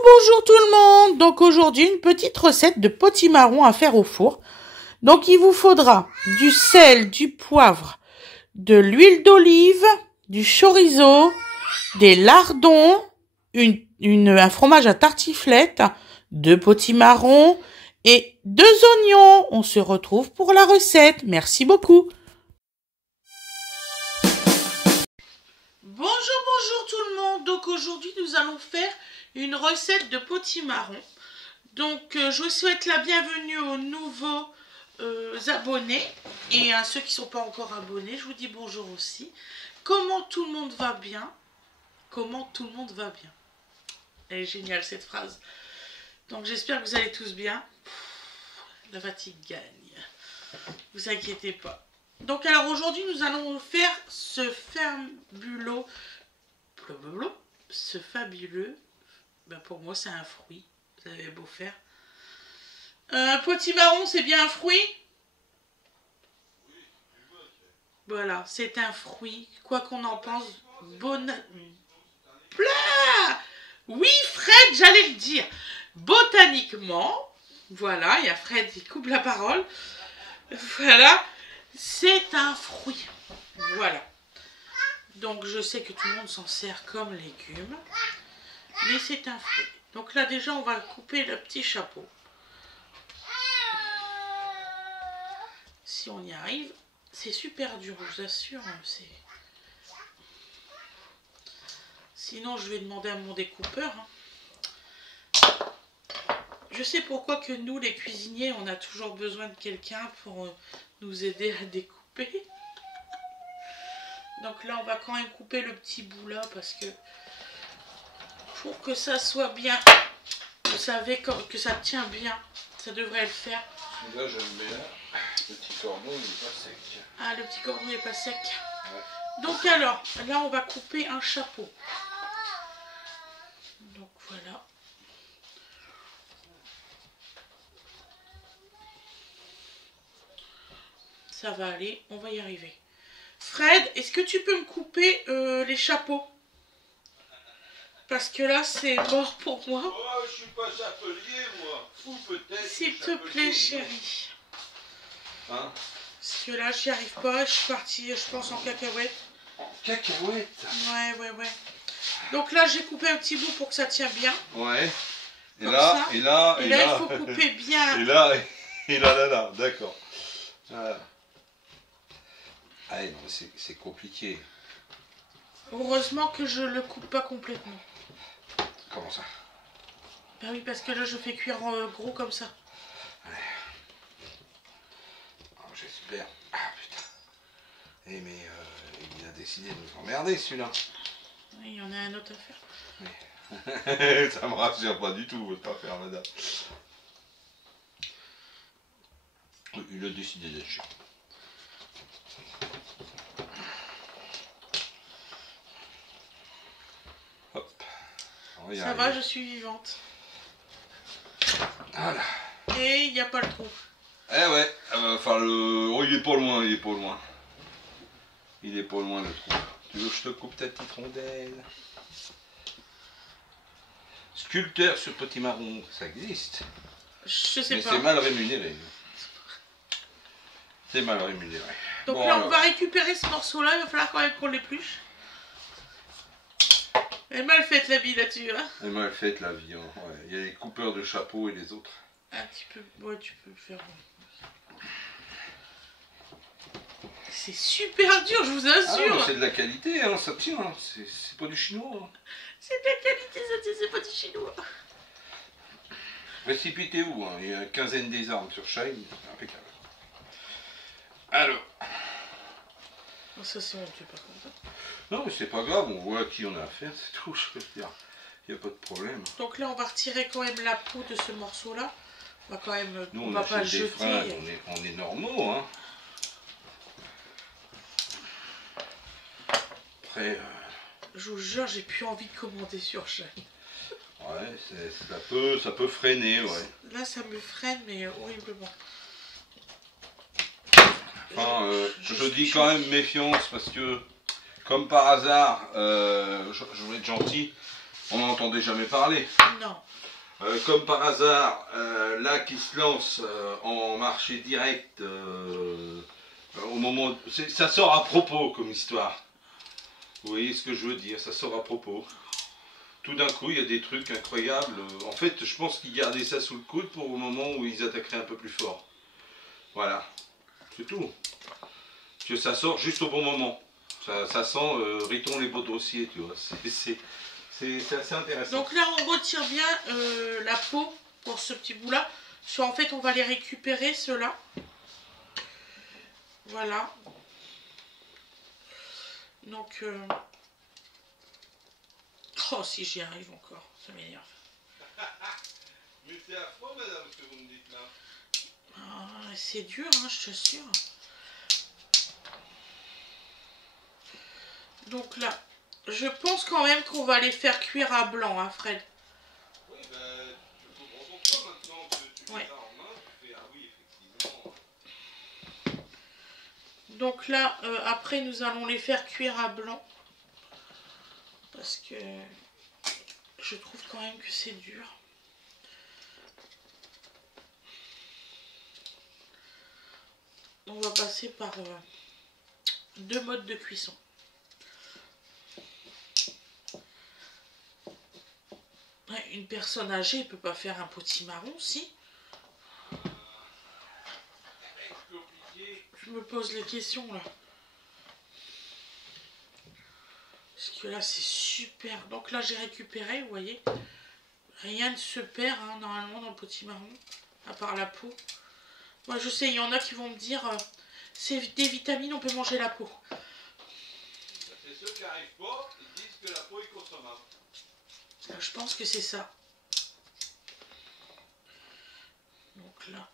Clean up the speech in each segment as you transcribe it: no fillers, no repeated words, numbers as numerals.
Bonjour tout le monde. Donc aujourd'hui une petite recette de potimarron à faire au four. Donc il vous faudra du sel, du poivre, de l'huile d'olive, du chorizo, des lardons, un fromage à tartiflette, 2 potimarrons et 2 oignons. On se retrouve pour la recette. Merci beaucoup. Bonjour tout le monde. Donc aujourd'hui nous allons faire une recette de potimarron. Donc je vous souhaite la bienvenue aux nouveaux abonnés et à ceux qui ne sont pas encore abonnés. Je vous dis bonjour aussi. Comment tout le monde va bien? Comment tout le monde va bien? Elle est géniale cette phrase. Donc j'espère que vous allez tous bien. La fatigue gagne. Vous inquiétez pas. Donc alors aujourd'hui nous allons faire ce fabuleux, ben pour moi c'est un fruit, vous avez beau faire. Potimarron c'est bien un fruit? Voilà, c'est un fruit, quoi qu'on en pense, oui Fred, j'allais le dire, botaniquement, voilà, il y a Fred qui coupe la parole, voilà, c'est un fruit, voilà. Donc je sais que tout le monde s'en sert comme légume, mais c'est un fruit. Donc là déjà on va couper le petit chapeau. Si on y arrive, c'est super dur, je vous assure. Sinon je vais demander à mon découpeur. Je sais pourquoi que nous les cuisiniers on a toujours besoin de quelqu'un pour nous aider à découper. Donc là, on va quand même couper le petit bout là parce que pour que ça soit bien, vous savez que ça tient bien, ça devrait le faire. Là, j'aime bien. Le petit cordon, il n'est pas sec. Ah, le petit cordon n'est pas sec. Ouais. Donc alors, là, on va couper un chapeau. Donc voilà. Ça va aller, on va y arriver. Fred, est-ce que tu peux me couper les chapeaux? Parce que là, c'est mort pour moi. Oh, je suis pas chapelier, moi. Ou peut-être. S'il te plaît, chérie. Hein? Parce que là, j'y arrive pas. Je suis partie, je pense, en cacahuète. Cacahuète? Ouais. Donc là, j'ai coupé un petit bout pour que ça tienne bien. Ouais. Et comme là, ça. et là, et là, il faut couper bien. et là, d'accord. Voilà. Ah non, c'est compliqué. Heureusement que je le coupe pas complètement. Comment ça? Ben oui, parce que là, je fais cuire gros comme ça. Ouais. Oh, j'espère. Ah putain. Eh mais il a décidé de nous emmerder celui-là. Oui, il y en a un autre à faire. Oui. Ça me rassure pas du tout votre affaire, madame. Il a décidé d'être chiant. Hop. Ça va, je suis vivante. Voilà. Et il n'y a pas le trou. Eh ouais, enfin oh, il est pas loin, il est pas loin. Il est pas loin le trou. Tu veux que je te coupe ta petite rondelle? Sculpteur sur potimarron, ça existe. Je sais mais pas. c'est mal rémunéré. C'est mal rémunéré. Donc bon, là, alors. on va récupérer ce morceau-là. Il va falloir quand même qu'on l'épluche. Elle est mal faite la vie là-dessus. Hein. Elle est mal faite la vie. Hein. Ouais. Il y a les coupeurs de chapeau et les autres. Un petit peu. Ouais, tu peux le faire. C'est super dur, je vous assure. Ah, c'est de la qualité, hein, ça tient. Hein. C'est pas du chinois. Hein. C'est de la qualité, ça, c'est pas du chinois. Précipitez-vous, hein. Il y a une quinzaine des armes sur Shine, impeccable. Alors. Oh, ça c'est honteux par contre. Non mais c'est pas grave, on voit à qui on a affaire, c'est tout, je veux dire. Il n'y a pas de problème. Donc là on va retirer quand même la peau de ce morceau là. On va quand même. Nous on on va pas le achète des jeter. fringues, on est normaux, hein. Après. Je vous jure, j'ai plus envie de commander sur Shine. Ouais, ça peut freiner, ouais. Là ça me freine mais horriblement. Enfin, je dis quand même méfiance parce que, comme par hasard, je voulais être gentil, On n'entendait jamais parler. Non. Comme par hasard, là qui se lance en marché direct au moment... Ça sort à propos comme histoire. Vous voyez ce que je veux dire, ça sort à propos. Tout d'un coup, il y a des trucs incroyables. En fait, je pense qu'ils gardaient ça sous le coude pour le moment où ils attaqueraient un peu plus fort. Voilà, c'est tout. Que ça sort juste au bon moment. Ça sent Riton les beaux dossiers, tu vois. C'est assez intéressant. Donc là, on retire bien la peau pour ce petit bout-là. Parce qu'en fait, on va les récupérer, ceux-là. Voilà. Donc... Oh, si j'y arrive encore, ça m'énerve. Mais c'est affreux, madame, ce que vous me dites là. Ah, c'est dur, hein, je t'assure. Donc là, je pense quand même qu'on va les faire cuire à blanc, hein, Fred. Oui, ben, tu comprends pourquoi maintenant que tu fais ça en main, tu fais, ah oui, effectivement. Donc là, après, nous allons les faire cuire à blanc. Parce que je trouve quand même que c'est dur. On va passer par 2 modes de cuisson. Ouais, une personne âgée ne peut pas faire un potimarron, si? Je me pose les questions là. Parce que là c'est super. Donc là j'ai récupéré, vous voyez. Rien ne se perd hein, normalement dans le potimarron. À part la peau. Moi je sais, il y en a qui vont me dire c'est des vitamines, on peut manger la peau. C'est ceux qui n'arrivent pas, ils disent que la peau est consommable. Je pense que c'est ça. Donc là,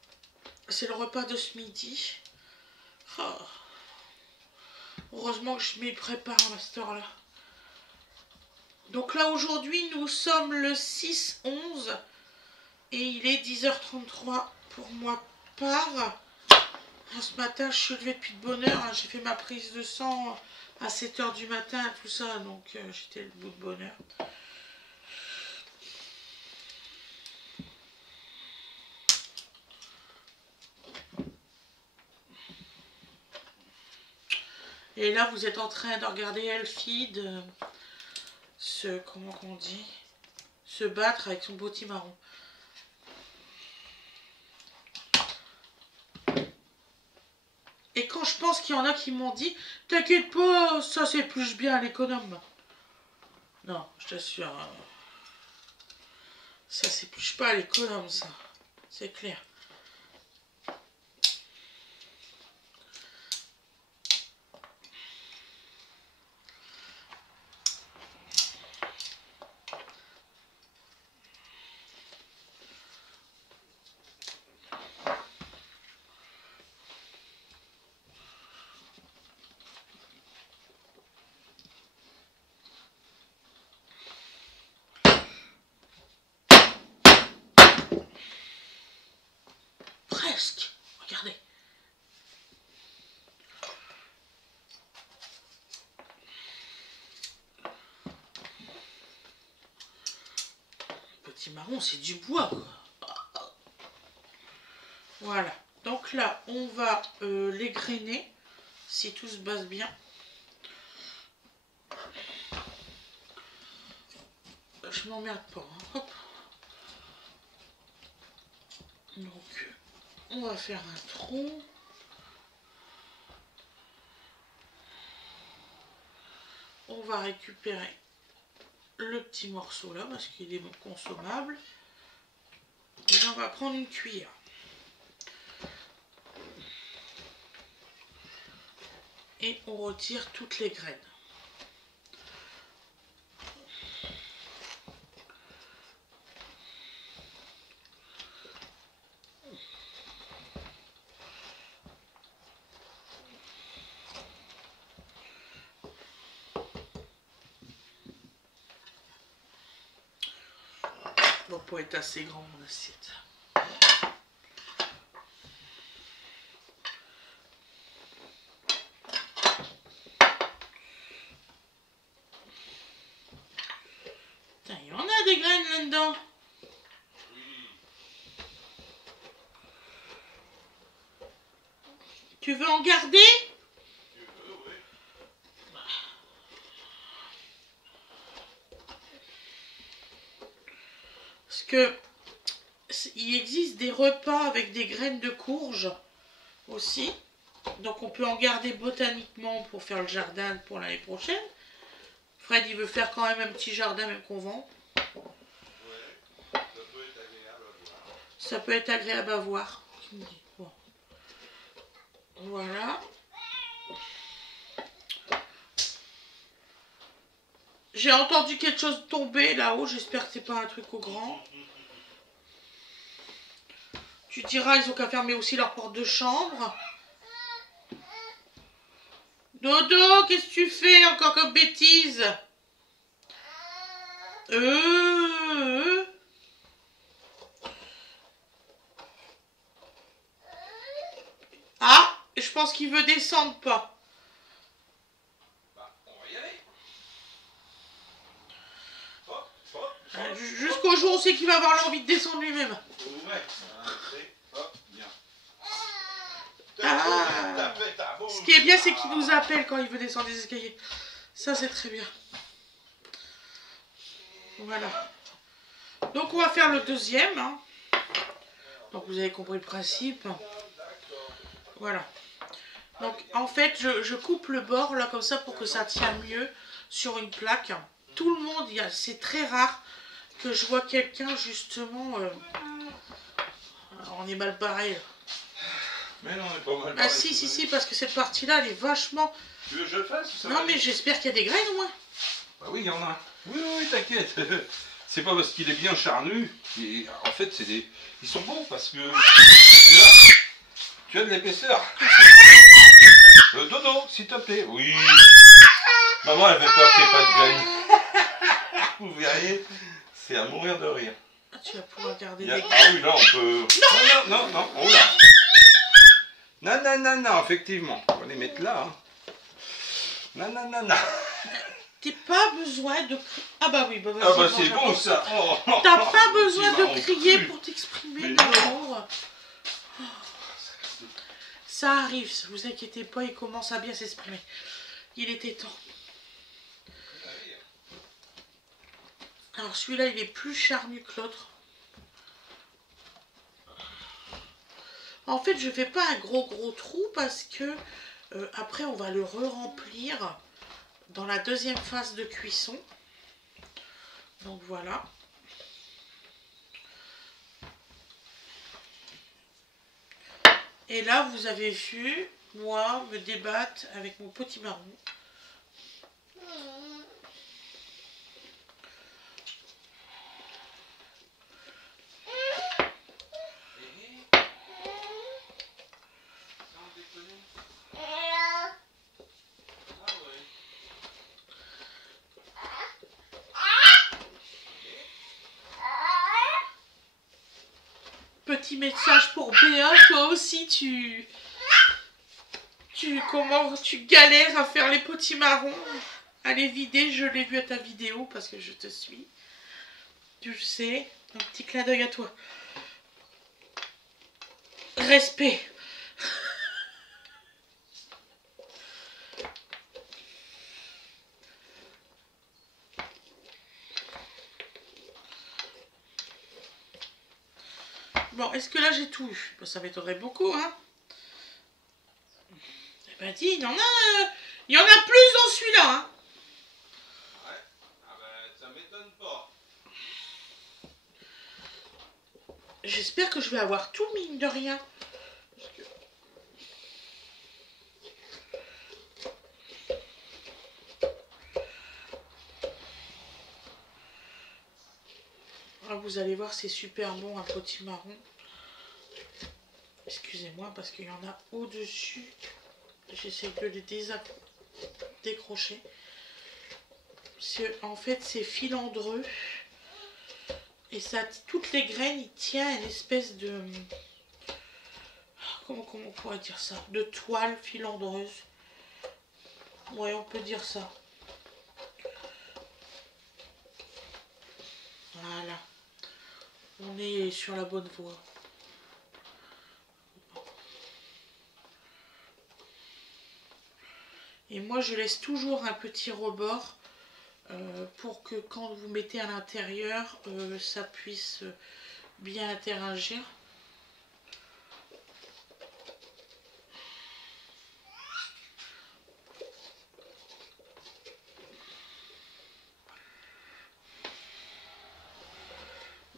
c'est le repas de ce midi. Oh. Heureusement que je m'y prépare à cette heure-là. Donc là, aujourd'hui, nous sommes le 6-11 et il est 10h33 pour moi part. Ce matin, je suis levée depuis de bonne heure. J'ai fait ma prise de sang à 7h du matin, tout ça. Donc, j'étais debout de bonne heure. Et là, vous êtes en train de regarder Elfie comment on dit, se battre avec son potimarron. Et quand je pense qu'il y en a qui m'ont dit, t'inquiète pas, ça s'épluche bien à l'économe. Non, je t'assure, ça s'épluche pas à l'économe, ça. C'est clair. Presque. Regardez. Petit marron, c'est du bois, quoi. Voilà. Donc là, on va les grainer, si tout se passe bien. Je m'emmerde pas. Hein. Hop. Donc, on va faire un tronc. On va récupérer le petit morceau là, parce qu'il est consommable. Et là, on va prendre une cuillère. Et on retire toutes les graines. Bon, pour être assez grand mon assiette. Putain, il y Tu veux en garder? Tu veux, oui. Parce que il existe des repas avec des graines de courge aussi. Donc on peut en garder botaniquement pour faire le jardin pour l'année prochaine. Fred il veut faire quand même un petit jardin même qu'on vend. Ouais, ça peut être agréable à voir. Ça peut être agréable à voir. Bon. Voilà. J'ai entendu quelque chose tomber là-haut. J'espère que c'est pas un truc au grand. Tu diras, ils ont qu'à fermer aussi leur porte de chambre. Dodo, qu'est-ce que tu fais encore comme bêtise? Ah, je pense qu'il veut descendre pas. Bah, on va y aller. Hop, hop, hop. Jusqu'au jour où c'est qu'il va avoir l'envie de descendre lui-même. Ouais. Hop, bien. Ah. Ce qui est bien, c'est qu'il nous appelle quand il veut descendre les escaliers. Ça, c'est très bien. Voilà. Donc, on va faire le deuxième. Hein. Donc, vous avez compris le principe. Voilà. Donc, en fait, je coupe le bord, là, comme ça, pour que ça tienne mieux sur une plaque. Tout le monde, c'est très rare que je vois quelqu'un, justement... on est mal barré, là. Mais non, on est pas mal Ah barré, si, parce que cette partie-là, elle est vachement... Tu veux que je le fasse ou ça Non, va mais aller? j'espère qu'il y a des graines, au moins. Bah oui, il y en a. Oui, oui, t'inquiète. C'est pas parce qu'il est bien charnu. En fait, ils sont bons parce que tu as de l'épaisseur. Dodo, s'il te plaît. Oui. Maman, elle fait peur qu'il n'y ait pas de graines. Vous verriez, c'est à mourir de rire. Ah, tu vas pouvoir garder des Ah graines. oui, là, on peut... Non. Oh là. Non, effectivement. On va les mettre là. Hein. Non. T'as pas besoin de... Ah bah oui, bah vas-y. Ah bah c'est bon ça. Oh, t'as pas besoin petit marron de crier cru. pour t'exprimer, Mais d'amour. Ça arrive, vous inquiétez pas, il commence à bien s'exprimer. Il était temps. Alors celui-là, il est plus charnu que l'autre. En fait, je fais pas un gros trou parce que après, on va le re-remplir dans la deuxième phase de cuisson. Donc voilà. Et là, vous avez vu, moi, me débattre avec mon petit marron. Petit message pour Béa, toi aussi tu galères à faire les potimarrons, à les vider. Je l'ai vu à ta vidéo parce que je te suis. Tu le sais. Un petit clin d'œil à toi. Respect. Bon, est-ce que là j'ai tout eu? Ben, ça m'étonnerait beaucoup, hein. Eh ben dis, il y en a plus dans celui-là, hein. Ouais, ah ben ça m'étonne pas. J'espère que je vais avoir tout, mine de rien. Ah, vous allez voir, c'est super bon, un potimarron. Excusez-moi, parce qu'il y en a au-dessus. J'essaie de les décrocher. En fait, c'est filandreux. Et ça, toutes les graines, il tient une espèce de... Comment on pourrait dire ça? De toile filandreuse. Ouais, on peut dire ça. Voilà. On est sur la bonne voie. Et moi je laisse toujours un petit rebord pour que quand vous mettez à l'intérieur, ça puisse bien interagir.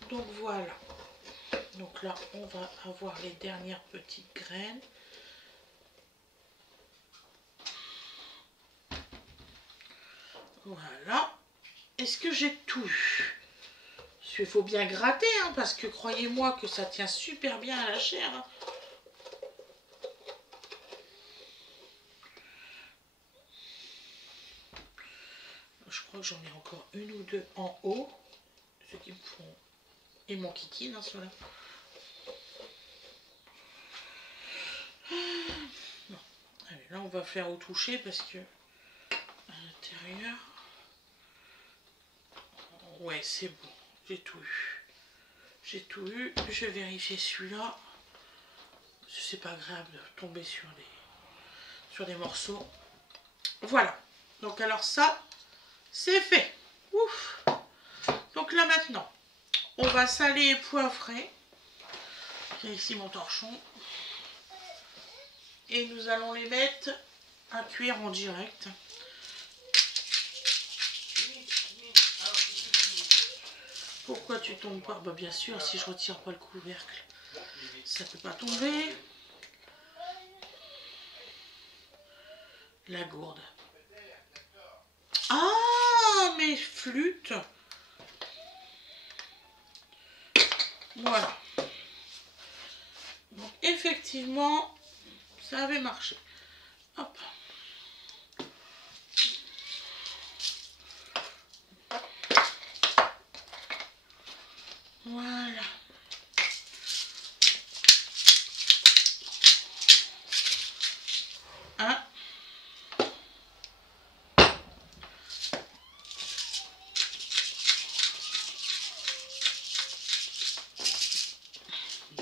Donc voilà. Donc là, on va avoir les dernières petites graines. Voilà. Est-ce que j'ai tout eu? Il faut bien gratter, hein, parce que croyez-moi que ça tient super bien à la chair. Hein. Je crois que j'en ai encore une ou deux en haut. Ceux qui me font... Et mon kiki, hein, ceux-là. Bon. Allez, là, on va faire au toucher parce que à l'intérieur... Ouais, c'est bon. J'ai tout eu. J'ai tout eu. Je vais vérifier celui-là. C'est pas grave de tomber sur des morceaux. Voilà. Donc alors ça, c'est fait. Ouf. Donc là maintenant, on va saler et poivrer. J'ai ici mon torchon. Et nous allons les mettre à cuire en direct. Pourquoi tu tombes pas? Bah bien sûr, si je retire pas le couvercle, ça peut pas tomber. La gourde. Ah, mes flûtes. Voilà. Donc effectivement, ça avait marché. Hop. Voilà. Un.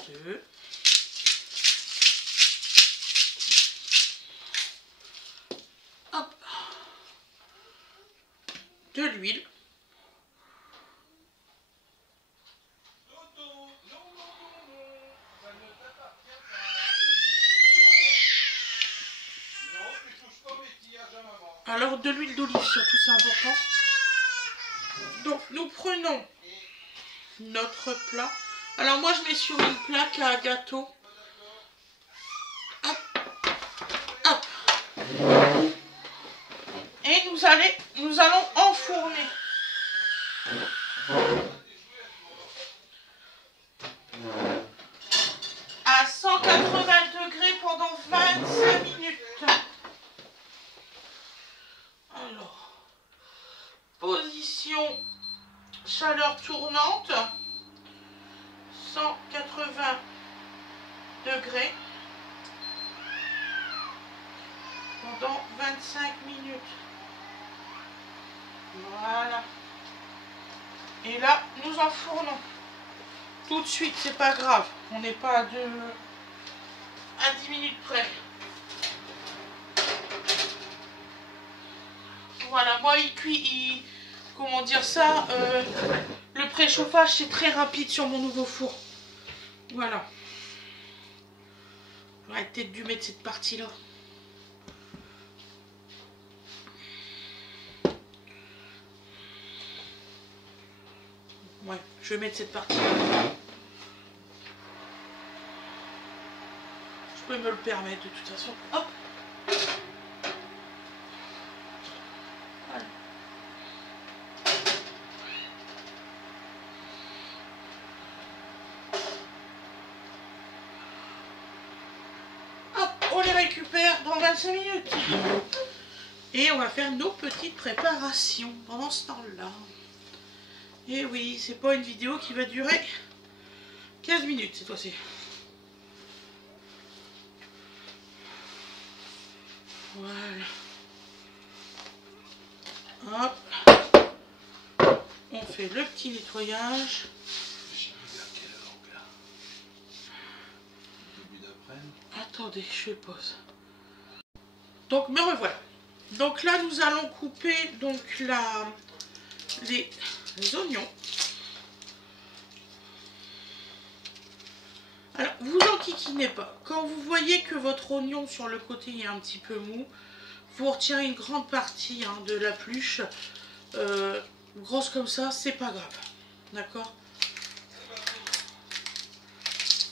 Deux. Hop. De l'huile. Alors de l'huile d'olive surtout, c'est important. Donc nous prenons notre plat. Alors moi je mets sur une plaque à gâteau. Hop, hop. Et nous allons enfourner. À 180 degrés pendant 25 minutes. Alors, position chaleur tournante, 180 degrés pendant 25 minutes. Voilà. Et là, nous enfournons. Tout de suite, c'est pas grave. On n'est pas à 10 minutes près. Voilà, moi il cuit, comment dire ça, le préchauffage c'est très rapide sur mon nouveau four. Voilà. J'aurais peut-être dû mettre cette partie là. Ouais, je vais mettre cette partie là. Je peux me le permettre de toute façon. Hop. Voilà. Hop, on les récupère dans 25 minutes. Et on va faire nos petites préparations pendant ce temps-là. Et oui, c'est pas une vidéo qui va durer 15 minutes cette fois-ci. Voilà. Hop. On fait le petit nettoyage. Attendez, je fais pause. Donc me revoilà. Donc là, nous allons couper donc les oignons. Alors, vous enquiquinez pas. Quand vous voyez que votre oignon sur le côté est un petit peu mou, vous retirez une grande partie hein, de la pluche. Grosse comme ça, c'est pas grave. D'accord?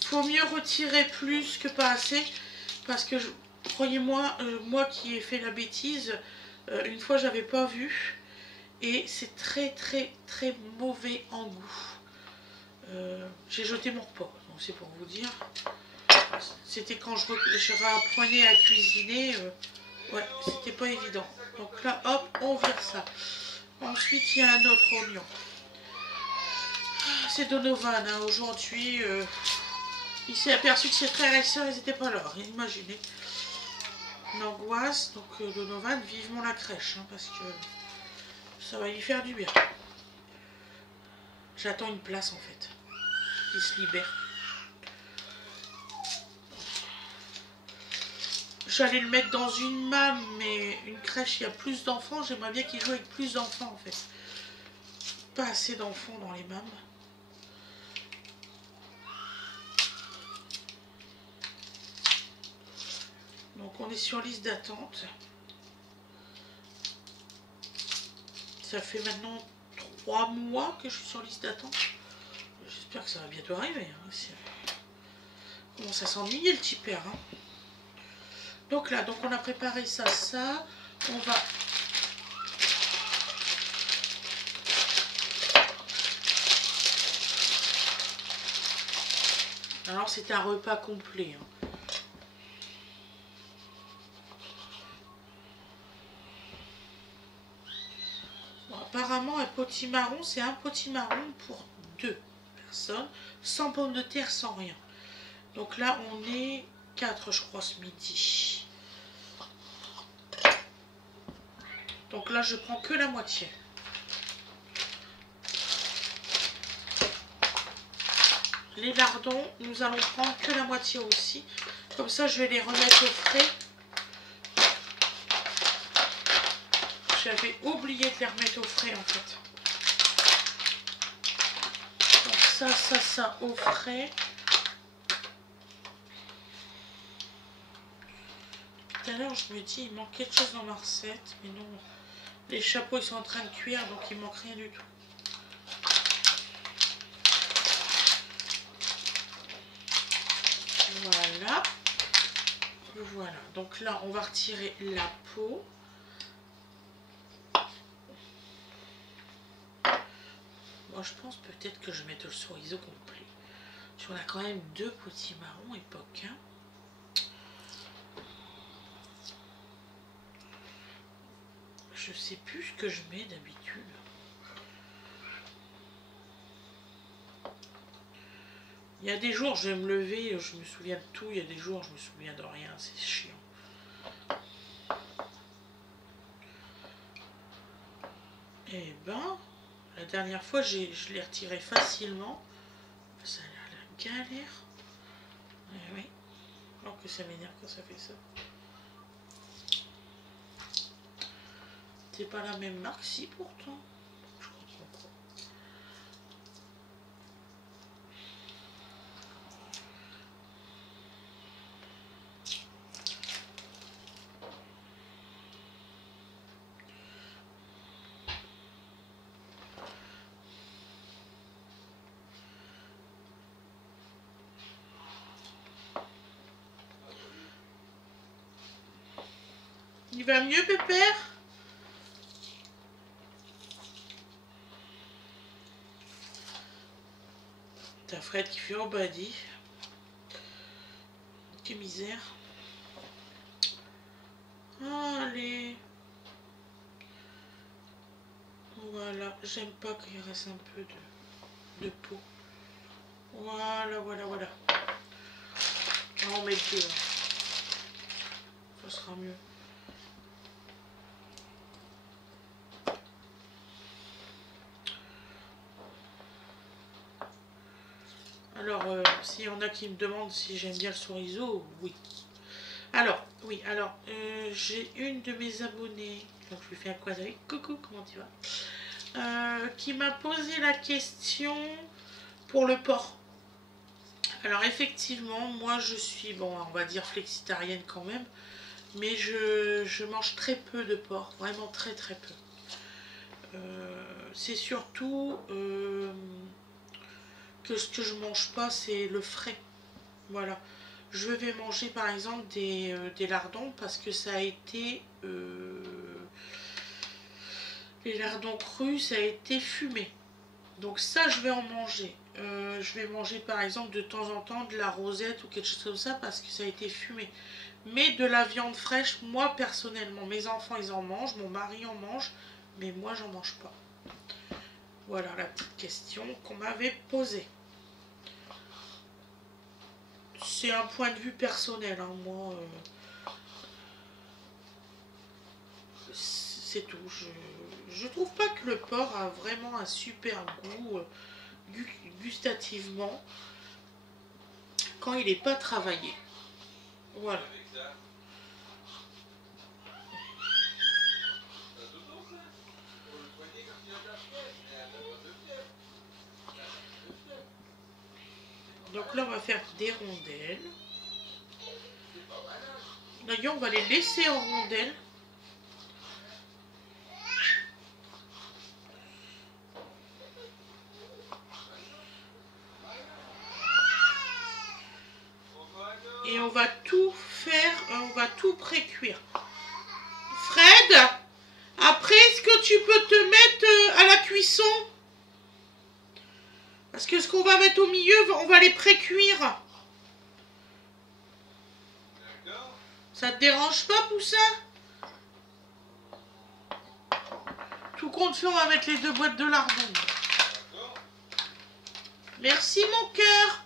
Faut mieux retirer plus que pas assez. Parce que, croyez-moi, moi qui ai fait la bêtise, une fois j'avais pas vu. Et c'est très très très mauvais en goût. J'ai jeté mon repas, donc c'est pour vous dire. C'était quand je réapprenais à cuisiner. Ouais, c'était pas évident. Donc là, hop, on vire ça. Ensuite, il y a un autre oignon. C'est Donovan, hein. Aujourd'hui, il s'est aperçu que ses frères et sœurs, ils n'étaient pas là. Imaginez. L'angoisse. Donc Donovan, vivement la crèche, hein, parce que ça va lui faire du bien. J'attends une place, en fait. Il se libère. J'allais le mettre dans une MAM, mais une crèche, il y a plus d'enfants. J'aimerais bien qu'il joue avec plus d'enfants, en fait. Pas assez d'enfants dans les MAM. Donc on est sur liste d'attente. Ça fait maintenant 3 mois que je suis sur liste d'attente. J'espère que ça va bientôt arriver. Hein. Comment ça s'ennuyer le petit père. Hein. Donc là, donc on a préparé ça. On va... Alors c'est un repas complet. Hein. Apparemment, un potimarron, c'est un potimarron pour 2 personnes, sans pommes de terre, sans rien. Donc là, on est 4, je crois, ce midi. Donc là, je prends que la moitié. Les lardons, nous allons prendre que la moitié aussi. Comme ça, je vais les remettre au frais. J'avais oublié de les remettre au frais en fait. Donc ça au frais. Tout à l'heure je me dis il manque quelque chose dans ma recette. Mais non, les chapeaux ils sont en train de cuire donc il manque rien du tout. Voilà. Voilà. Donc là on va retirer la peau. Moi, je pense peut-être que je vais mettre le chorizo complet. On a quand même 2 potimarrons époque. Hein. Je sais plus ce que je mets d'habitude. Il y a des jours, je vais me lever, je me souviens de tout. Il y a des jours, je me souviens de rien. C'est chiant. Eh ben... La dernière fois, je l'ai retiré facilement. Ça a l'air la galère. Eh oui. Alors que ça m'énerve quand ça fait ça. C'est pas la même marque, si pourtant. Je comprends pas. Il va mieux, Pépère? T'as Fred qui fait oh bah dis. Quelle misère. Allez. Voilà, j'aime pas qu'il reste un peu de peau. Voilà, voilà, voilà. On met deux. Ça sera mieux. Alors, s'il y en a qui me demandent si j'aime bien le chorizo, oui. Alors, Oui, alors, j'ai une de mes abonnées, donc je lui fais un quadrille, coucou, comment tu vas, qui m'a posé la question pour le porc. Alors effectivement, moi je suis, bon, on va dire flexitarienne quand même, mais je mange très peu de porc, vraiment très très peu. C'est surtout que ce que je mange pas, c'est le frais. Voilà. Je vais manger par exemple des lardons parce que ça a été... les lardons crus, ça a été fumé. Donc ça, je vais en manger. Je vais manger par exemple de temps en temps de la rosette ou quelque chose comme ça parce que ça a été fumé. Mais de la viande fraîche, moi personnellement, mes enfants ils en mangent, mon mari en mange, mais moi j'en mange pas. Voilà la petite question qu'on m'avait posée. C'est un point de vue personnel, hein. Moi, c'est tout. Je trouve pas que le porc a vraiment un super goût gustativement quand il n'est pas travaillé. Voilà. Donc là, on va faire des rondelles. D'ailleurs, on va les laisser en rondelles. Et on va tout faire, on va tout pré-cuire. Fred, après, est-ce que tu peux te mettre à la cuisson? Parce que ce qu'on va mettre au milieu, on va les pré-cuire. Ça te dérange pas, Poussin? Tout compte fait, on va mettre les 2 boîtes de lardons. Merci, mon cœur.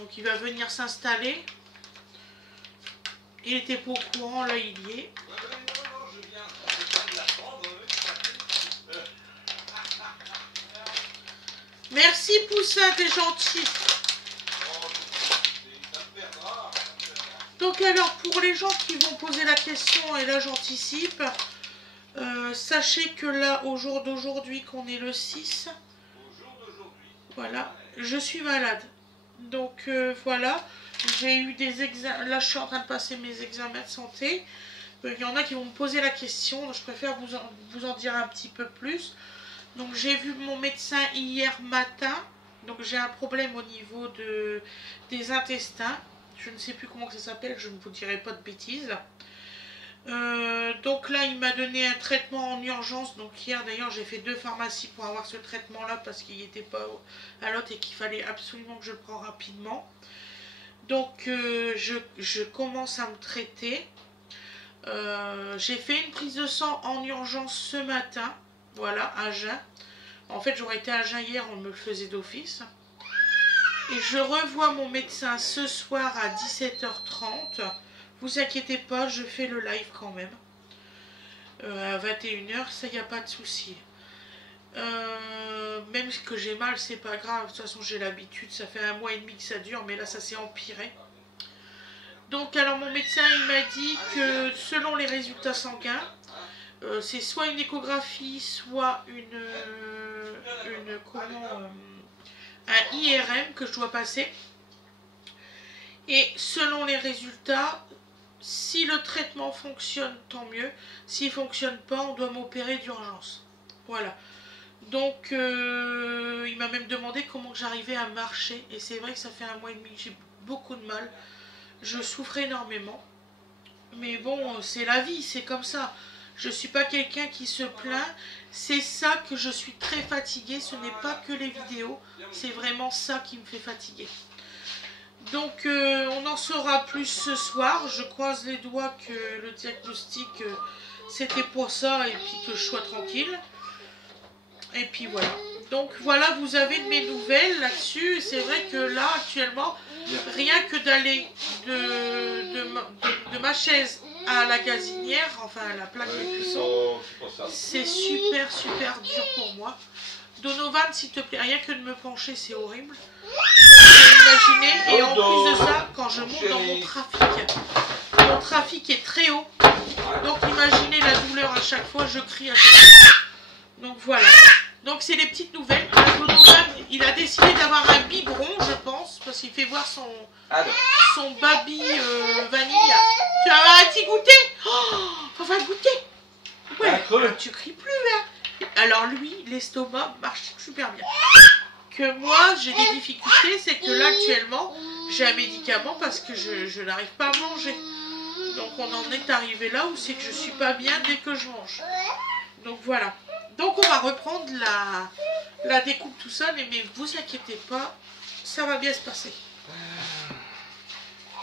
Donc, il va venir s'installer. Il était pas au courant, là, il y est. Merci, Poussin, t'es gentil. Donc alors, pour les gens qui vont poser la question, et là j'anticipe, sachez que là, au jour d'aujourd'hui, qu'on est le 6, voilà, je suis malade. Donc voilà, j'ai eu des examens, là je suis en train de passer mes examens de santé. Il y en a qui vont me poser la question, donc je préfère vous en dire un petit peu plus. Donc j'ai vu mon médecin hier matin, donc j'ai un problème au niveau des intestins. Je ne sais plus comment ça s'appelle, je ne vous dirai pas de bêtises. Donc là, il m'a donné un traitement en urgence. Donc hier, d'ailleurs, j'ai fait 2 pharmacies pour avoir ce traitement-là parce qu'il n'était pas à l'autre et qu'il fallait absolument que je le prenne rapidement. Donc je commence à me traiter. J'ai fait une prise de sang en urgence ce matin. Voilà, à jeun. En fait, j'aurais été à jeun hier, on me le faisait d'office. Et je revois mon médecin ce soir à 17h30. Vous inquiétez pas, je fais le live quand même. À 21h, ça, il n'y a pas de souci. Même que j'ai mal, c'est pas grave. De toute façon, j'ai l'habitude. Ça fait 1 mois et demi que ça dure, mais là, ça s'est empiré. Donc, alors, mon médecin, il m'a dit que selon les résultats sanguins, c'est soit une échographie, soit un IRM que je dois passer. Et selon les résultats, si le traitement fonctionne, tant mieux. S'il ne fonctionne pas, on doit m'opérer d'urgence. Voilà. Donc, il m'a même demandé comment j'arrivais à marcher. Et c'est vrai que ça fait 1 mois et demi que j'ai beaucoup de mal. Je souffre énormément. Mais bon, c'est la vie, c'est comme ça. Je ne suis pas quelqu'un qui se plaint. C'est ça que je suis très fatiguée. Ce n'est pas que les vidéos. C'est vraiment ça qui me fait fatiguer. Donc, on en saura plus ce soir. Je croise les doigts que le diagnostic, c'était pour ça. Et puis que je sois tranquille. Et puis voilà. Donc voilà, vous avez de mes nouvelles là-dessus. C'est vrai que là, actuellement, rien que d'aller de ma chaise à la gazinière, enfin à la plaque de cuisson, c'est super dur pour moi. Donovan, s'il te plaît, rien que de me pencher, c'est horrible. Donc, imaginez, et en plus de ça, quand je monte dans mon trafic est très haut. Donc imaginez la douleur à chaque fois, je crie à chaque fois. Donc voilà. Donc c'est les petites nouvelles. Donovan, il a décidé d'avoir un biberon, je pense, parce qu'il fait voir son baby vanille. Tu vas un petit goûter? Oh, on va goûter. Ouais, là, tu cries plus là. Alors lui, l'estomac marche super bien. Que moi, j'ai des difficultés, c'est que là actuellement, j'ai un médicament parce que je n'arrive pas à manger. Donc on en est arrivé là où c'est que je suis pas bien dès que je mange. Donc voilà. Donc on va reprendre la découpe tout ça, mais vous inquiétez pas, ça va bien se passer.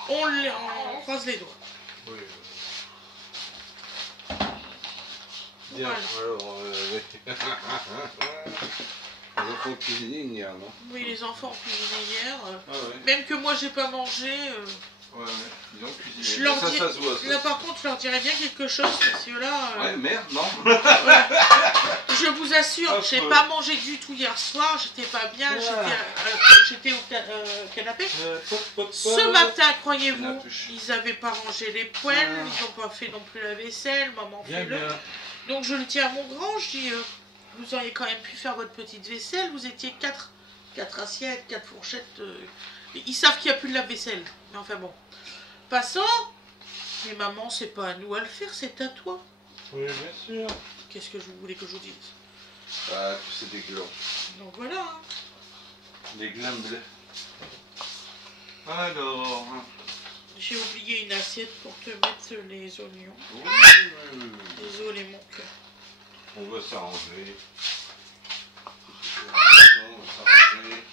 On croise les doigts. Oui. Bien, voilà. Alors, les enfants ont cuisiné hier, non? Oui, les enfants ont cuisiné hier. Ouais. Même que moi j'ai pas mangé. Ouais, ils ont cuisiné. Ça se voit, ça. Là par contre, je leur dirais bien quelque chose, parce que là... Ouais, merde, non. Je vous assure, j'ai pas mangé du tout hier soir, j'étais pas bien, j'étais au canapé. Ce matin, croyez-vous, ils avaient pas rangé les poêles, ils n'ont pas fait non plus la vaisselle, maman fait-le. Donc je le tiens à mon grand, je dis, vous auriez quand même pu faire votre petite vaisselle, vous étiez 4 assiettes, 4 fourchettes. Ils savent qu'il n'y a plus de lave-vaisselle, mais enfin bon. Passons. Mais maman, c'est pas à nous à le faire, c'est à toi. Oui, bien sûr. Qu'est-ce que vous voulez que je vous dise? Ah, c'est des glands. Donc voilà. Hein. Des glands bleus. Alors... J'ai oublié une assiette pour te mettre les oignons. Oui. Désolé mon cœur. On va s'arranger. On va s'arranger.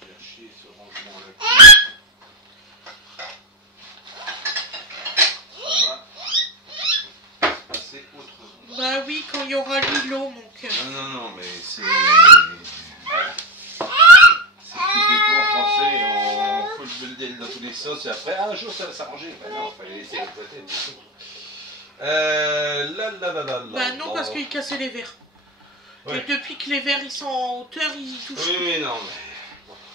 Faire chier ce rangement là. Ça va passer autrement. Bah oui, quand il y aura l'îlot, mon cœur. Non, mais c'est... C'est typiquement français, on fout le bordel dans tous les sens et après, un jour ça va s'arranger. Bah non, il fallait laisser la côté. Bah non, parce qu'il cassait les verres. Ouais. Et depuis que les verres ils sont en hauteur, ils touchent. Oui, mais non, mais...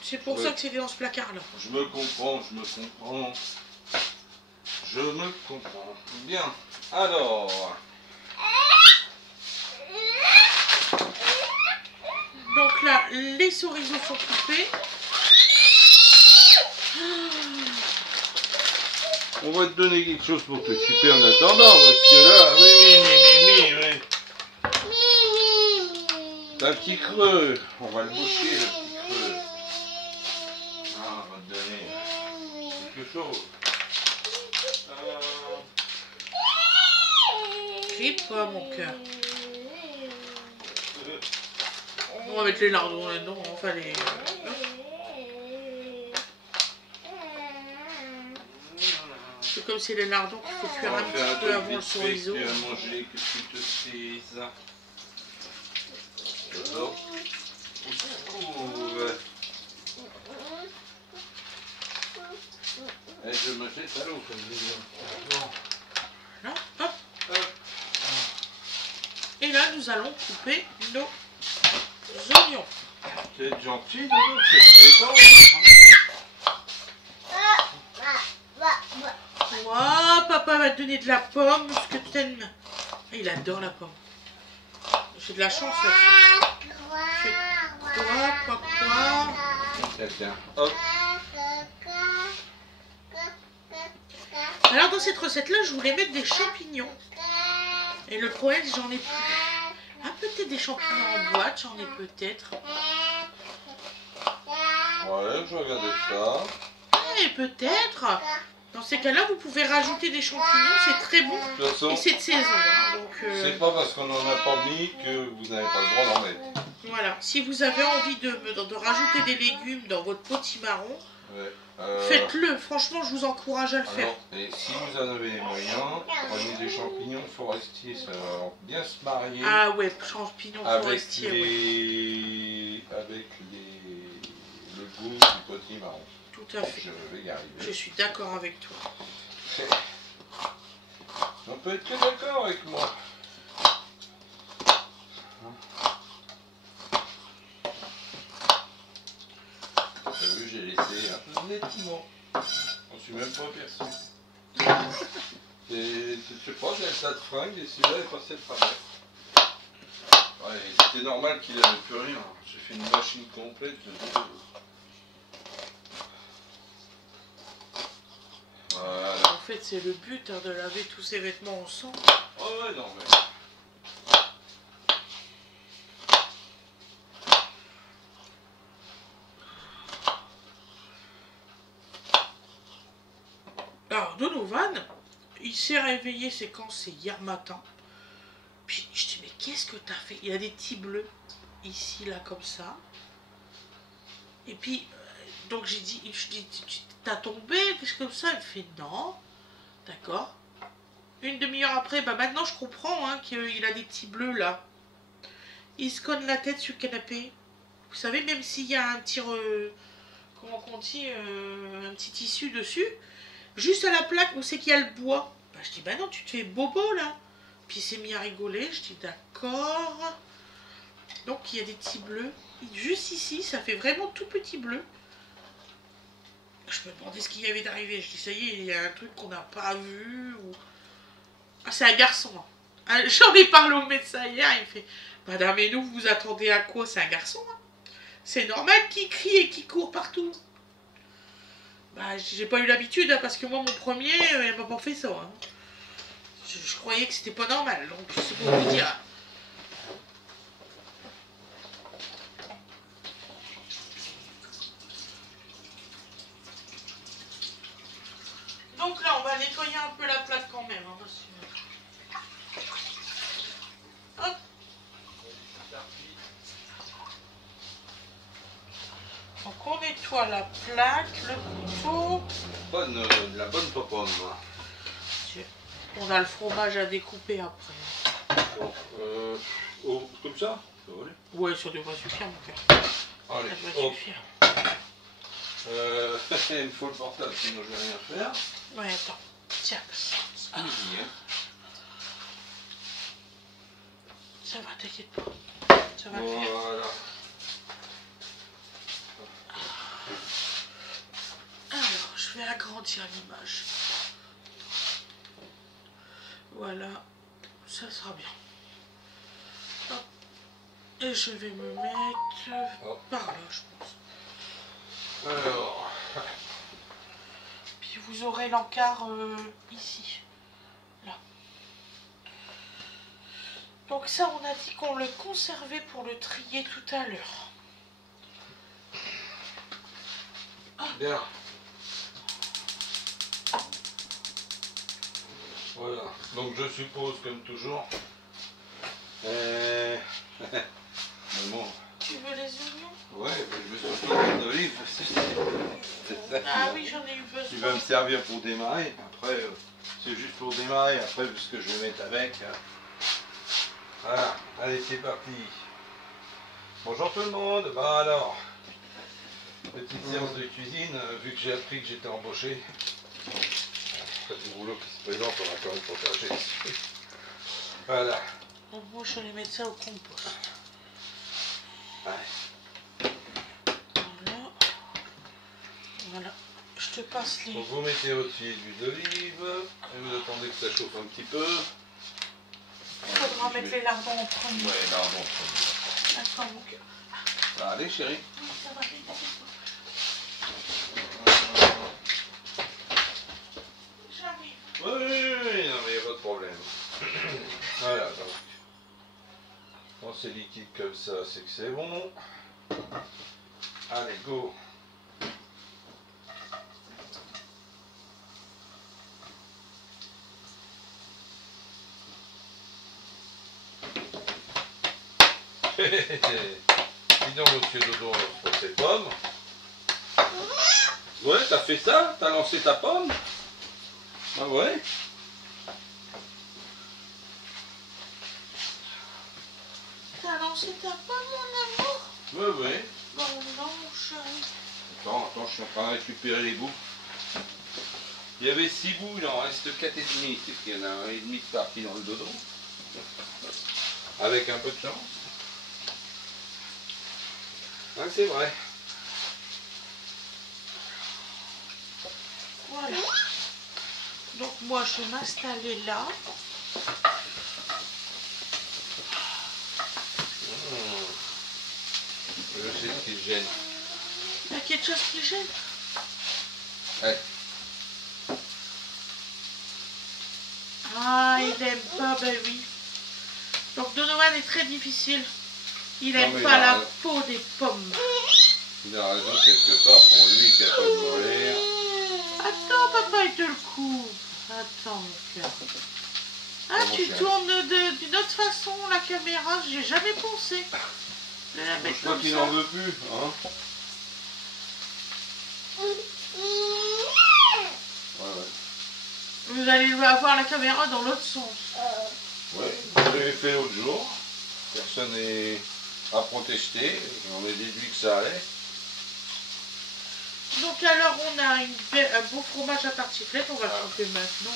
C'est pour ça que c'était dans ce placard là. Je me comprends. Je me comprends. Bien. Alors... Donc là, les ceriseaux sont coupés. On va te donner quelque chose pour t'occuper en attendant, parce que là, oui. T'as un petit creux. On va le boucher, le petit creux. Ah, on va te donner quelque chose. Crie pas, mon cœur. On va mettre les lardons là-dedans, enfin les... C'est comme si les lardons qu'il faut cuire un petit peu avant le chorizo. Tu as mangé que tu te sais. Alors, je me jette à l'eau comme disons. Voilà, hop. Et là, nous allons couper nos oignons. C'est gentil, Dodo, c'est détente. Wow, papa va te donner de la pomme, ce que tu aimes. Il adore la pomme. J'ai de la chance là-dessus. Quoi. Tiens, hop. Alors dans cette recette-là, je voulais mettre des champignons. Et le problème, j'en ai plus. Ah, peut-être des champignons en boîte, j'en ai peut-être. Ouais, je regardais ça. Et peut-être. Dans ces cas-là, vous pouvez rajouter des champignons, c'est très bon. De toute façon, et c'est de saison. Hein, donc, c'est pas parce qu'on n'en a pas mis que vous n'avez pas le droit d'en mettre. Voilà. Si vous avez envie de rajouter des légumes dans votre potimarron, faites-le. Franchement, je vous encourage à le faire. Et si vous en avez les moyens, prenez des champignons forestiers, ça va bien se marier. Ah ouais, champignons forestiers. Avec le goût du potimarron. Tout à fait. Je vais y arriver. Je suis d'accord avec toi. On peut être que d'accord avec moi. passé nettement. On suis même pas aperçu. Je sais pas, j'ai un tas de fringues et celui-là est passé le travers. Ouais, c'était normal qu'il n'avait plus rien. J'ai fait une machine complète de deux. Voilà. En fait, c'est le but hein, de laver tous ces vêtements ensemble. Oh ouais, non mais... Alors, Donovan, il s'est réveillé, c'est quand? C'est hier matin. Puis je dis, mais qu'est-ce que t'as fait? Il y a des petits bleus ici, là, comme ça. Et puis, donc je dis, t'as tombé, quelque chose comme ça? Il fait, non. D'accord. Une demi-heure après, bah maintenant je comprends hein, qu'il a des petits bleus là. Il se cogne la tête sur le canapé. Vous savez, même s'il y a un petit, comment on dit, un petit tissu dessus, juste à la plaque où c'est qu'il y a le bois. Bah, je dis, bah non, tu te fais bobo là. Puis il s'est mis à rigoler, je dis, d'accord. Donc il y a des petits bleus. Juste ici, ça fait vraiment tout petit bleu. Je me demandais ce qu'il y avait d'arrivé. Je dis, ça y est, il y a un truc qu'on n'a pas vu. Ou... Ah, c'est un garçon. Hein. J'en ai parlé au médecin hier, il fait, Madame et nous, vous vous attendez à quoi? C'est un garçon. Hein. C'est normal qu'il crie et qu'il court partout. Bah, j'ai pas eu l'habitude, hein, parce que moi, mon premier, elle m'a pas fait ça. Hein. Je croyais que c'était pas normal, donc c'est pour vous dire. Donc là, on va nettoyer un peu la plaque quand même. Hein, parce que... Hop. Donc on nettoie la plaque, le couteau. De la bonne popomme. On a le fromage à découper après. Bon, oh, comme ça? Ça va aller? Ouais, ça devrait suffire, mon père. Allez, Ça devrait hop. suffire. Il me faut le portable, sinon je vais rien faire. Ouais, attends. Tiens. Ah. Ça va, t'inquiète pas. Ça va le faire. Voilà. Alors, je vais agrandir l'image. Voilà. Ça sera bien. Hop. Et je vais me mettre par là, je pense. Alors. Puis vous aurez l'encart ici. Là. Donc ça, on a dit qu'on le conservait pour le trier tout à l'heure. Bien. Voilà. Donc je suppose, comme toujours. Mais bon. Tu veux les oignons? Ouais, mais je veux surtout l'huile d'olive. Ah oui, j'en ai eu besoin. Tu vas me servir pour démarrer. Après, c'est juste pour démarrer. Après, ce que je vais mettre avec. Voilà. Allez, c'est parti. Bonjour tout le monde. Bah alors, petite séance de cuisine, vu que j'ai appris que j'étais embauché. Après du boulot qui se présente, on va quand même partager. Voilà. Donc moi, je vais les mettre ça au compost. Ouais. Voilà. Voilà. Je te passe les... Donc vous mettez au-dessus d'huile d'olive, et vous attendez que ça chauffe un petit peu. Il faudra mettre les lardons en premier. Ouais, lardons en premier. D'accord, mon cœur. Ça va aller, chérie? Oui, ça va bien, t'inquiète pas. J'arrive. Oui, non mais il n'y a pas de problème. Voilà, donc. Quand c'est liquide comme ça, c'est que c'est bon. Allez, go. Dis donc, monsieur Dodo, pour ces pommes. Ouais, t'as fait ça? T'as lancé ta pomme? Ah ouais? T'as lancé ta pomme, mon amour? Ouais, ouais. Bon, non, chérie. Attends, je suis en train de récupérer les bouts. Il y avait 6 bouts, il en reste 4 et demi. C'est qu'il y en a un et demi de parti dans le dodo. Avec un peu de chance. Ah, c'est vrai. Voilà. Donc moi je vais m'installer là. Je sais ce qui te gêne. Il y a quelque chose qui gêne. Ouais. Ah, il aime pas, ben oui. Donc Donovan est très difficile. Il aime pas la peau des pommes. Il a raison quelque part pour lui qui a pas de molaire. Attends, papa, il te le coupe. Attends, mon cœur. Ah, tu tournes d'une autre façon la caméra. J'ai jamais pensé de la mettre Je crois comme qu'il ça. n'en veut plus. Hein. Ouais. Vous allez avoir la caméra dans l'autre sens. Ouais, je l'ai fait l'autre jour. Personne n'a protesté. On a déduit que ça allait. Donc alors on a un beau fromage à tartiflette. On va le couper maintenant.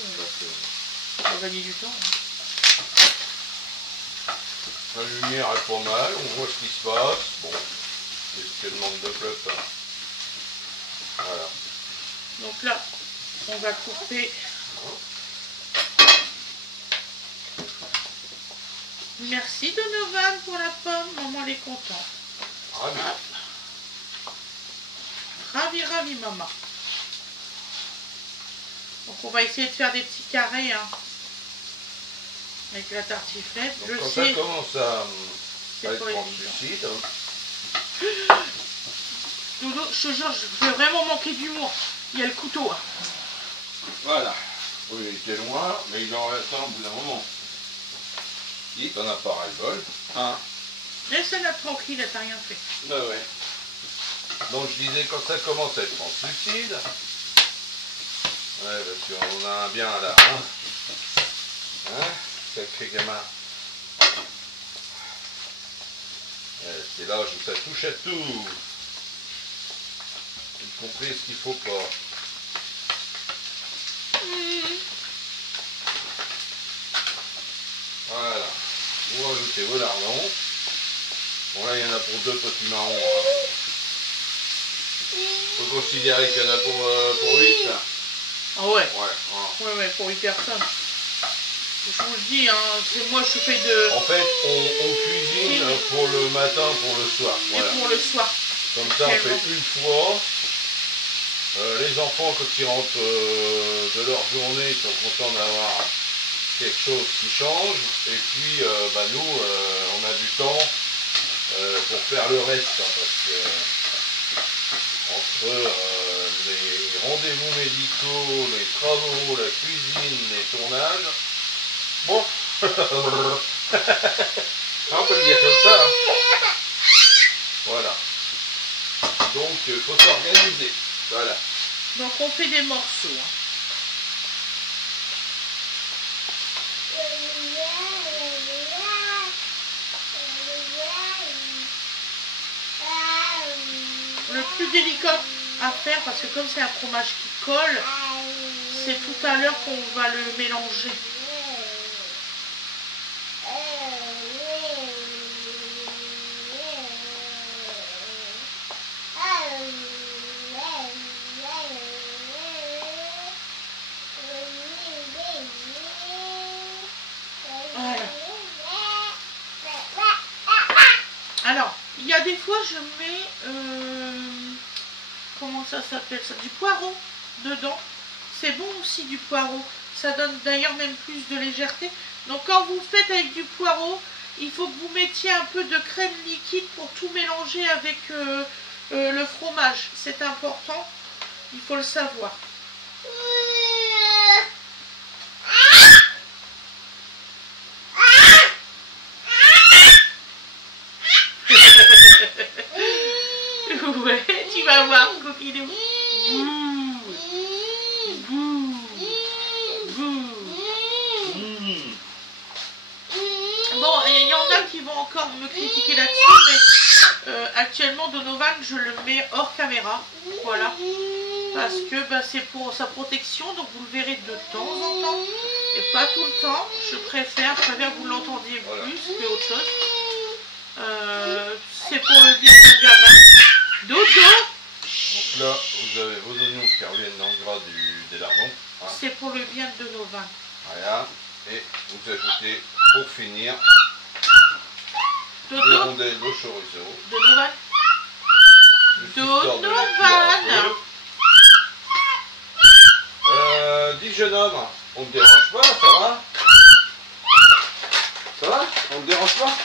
On va gagner du temps. La lumière est pas mal. On voit ce qui se passe. Bon, c'est ce que demande de peuple. Voilà. Donc là, on va couper. Merci Donovan pour la pomme. Maman elle est contente. Ravi. Ravi, ravi, maman. Donc on va essayer de faire des petits carrés hein, avec la tartiflette. Donc, je quand sais. ça commence à être pas translucide, Dodo, je te jure, je vais vraiment manquer d'humour. Il y a le couteau. Hein. Voilà. Oui, il était loin, mais il en reste un au bout d'un moment. Il t'en a pas ras-le-bol. Hein. Laisse-la tranquille, t'as rien fait. Bah ouais. Donc je disais, quand ça commence à être translucide, ouais, parce qu'on a un bien là, hein, sacré gamin. C'est là où ça touche à tout, y compris ce qu'il faut pas. Voilà, vous rajoutez vos lardons. Bon là il y en a pour 2 petits marrons. Faut considérer qu'il y en a pour 8 là. Ah ouais. Ouais, pour 8 personnes. Je vous le dis, hein, moi je fais de... En fait, on cuisine pour le matin, pour le soir. Voilà. Et pour le soir. Comme ça, on fait une fois. Les enfants, quand ils rentrent de leur journée, ils sont contents d'avoir quelque chose qui change. Et puis, nous, on a du temps pour faire le reste. Hein, parce que entre les rendez-vous médicaux, les travaux, la cuisine, les tournages, bon, on peut le dire comme ça. Hein. Voilà. Donc, il faut s'organiser. Voilà. Donc, on fait des morceaux. Hein. Le plus délicat à faire, parce que comme c'est un fromage qui colle, c'est tout à l'heure qu'on va le mélanger. Voilà. Alors, il y a des fois je mets, comment ça s'appelle ça, du poireau dedans. C'est bon aussi du poireau. Ça donne d'ailleurs même plus de légèreté. Donc quand vous faites avec du poireau, il faut que vous mettiez un peu de crème liquide pour tout mélanger avec le fromage. C'est important, il faut le savoir. Ouais, tu vas voir, coquinou. Bon, il y en a qui vont encore me critiquer là-dessus, mais actuellement Donovan, je le mets hors caméra, voilà, parce que c'est pour sa protection, donc vous le verrez de temps en temps, et pas tout le temps. Je préfère que vous l'entendiez plus que autre chose. C'est pour le bien de mon gamin. Dodo. Donc là, vous avez vos oignons qu'elle revienne dans le gras des lardons. Hein. C'est pour le bien de nos vins. Voilà. Et vous ajoutez, pour finir, De des rondelles de chorizo. De nos vins. Juste histoire de les cuire un peu. Dis jeune homme, on te dérange pas, ça va? Ça va? On te dérange pas?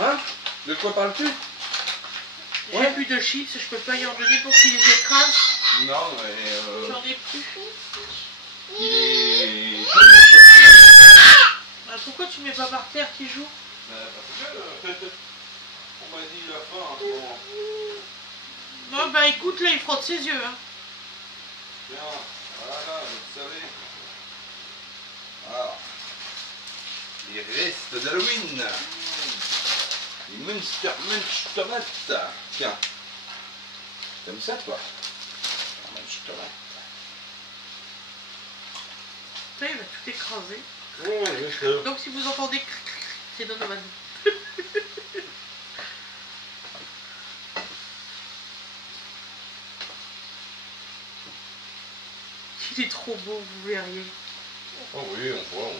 Hein? De quoi parles-tu? J'ai plus de chips, je peux pas y en donner pour qu'ils les écrasent. Non, mais J'en ai plus. il est... Bah, pourquoi tu mets pas par terre qui joue? Parce que on m'a dit la fin. Bon. Bon bah écoute, là il frotte ses yeux. Hein. Bien, voilà, vous savez. Alors, les restes d'Halloween. Les Munster Munch tomates. Tiens. T'aimes ça, toi? Munch tomate. Ça, il va tout écraser. Oui, je sais. Donc si vous entendez c'est Donovan. Il est trop beau, vous verriez. Oh oui, on voit.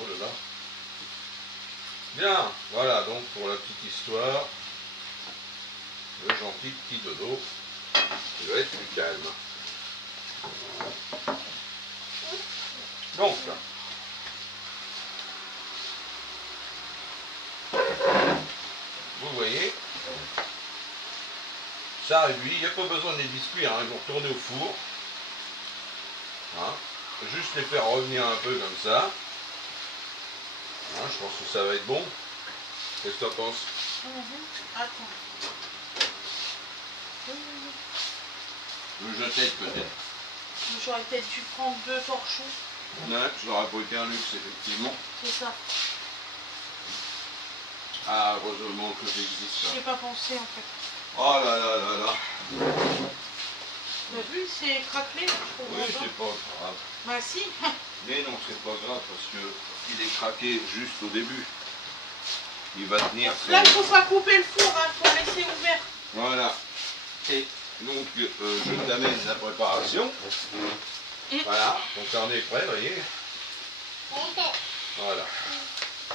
Oh là là. Bien, voilà donc pour la petite histoire. Le gentil petit dodo. Il va être plus calme. Donc, vous voyez, ça réduit, il n'y a pas besoin de les biscuits, hein, ils vont retourner au four. Hein, juste les faire revenir un peu comme ça. Hein, je pense que ça va être bon. Qu'est-ce que tu en penses? Attends. Je t'aide peut-être. J'aurais peut-être dû prendre 2 torchons. Ouais, ça aurait pas été un luxe, effectivement. C'est ça. Ah, heureusement que j'existe. J'ai pas pensé en fait. Oh là là là là. T'as vu, c'est craquelé, je trouve. Oui, c'est pas grave. Bah si. Mais non, c'est pas grave parce que il est craqué juste au début. Il va tenir. Là, il faut pas couper le four, hein, faut le laisser ouvert. Voilà. Et donc, je t'amène la préparation. Voilà. Donc, on est prêt, vous voyez. Voilà.